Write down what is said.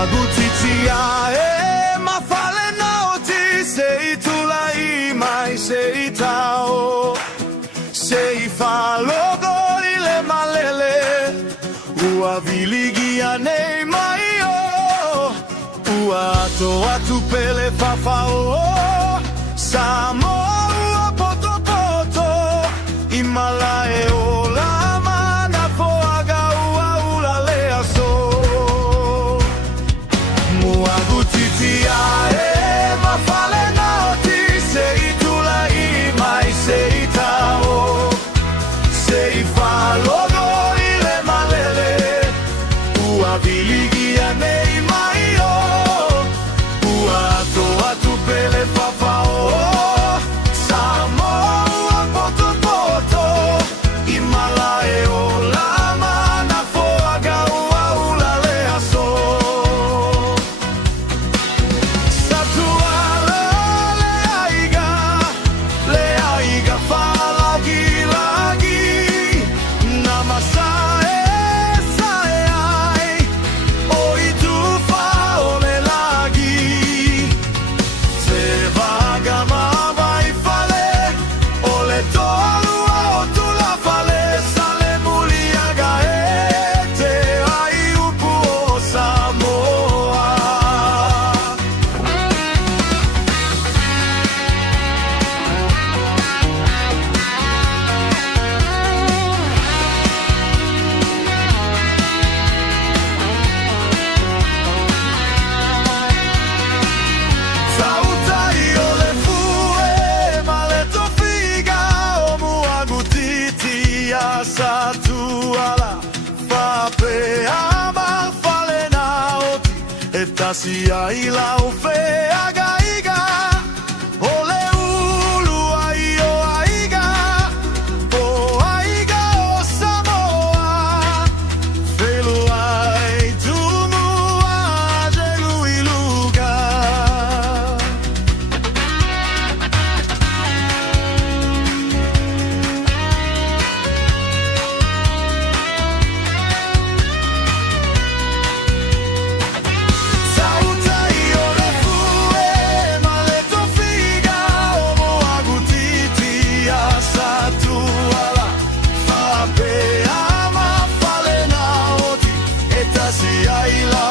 Muagutitia mafalena oti sei tulai mai sei tao sei falogo ile malele ua viligia nei mai o ua to atu pele fafao samo ua poto poto imalae ola mana foaga ua ula lea so Muagutitia mafalena oti sei tulai mai sei tao sei falogo ile malele ua viligia nei mai o ua to atu pele fafao samo ua poto poto imalae ola mana foaga ua ula lea so Satuala leaiga falagi lagi namasae sae ai oi tu fa ole lagi se vaga ma vai fale ole tolua o tu la fale sale muliaga te ai upu o Samoa Sautai ole fue male to figa o Muagutitia satuala fape ama falena oti etasia ila ufe agaiga ole ulu aio aiga o aiga o Samoa felu ai tumu ajelu iluga Sautai ole fue male to figa o Muagutitia satuala fape ama falena oti etasia ila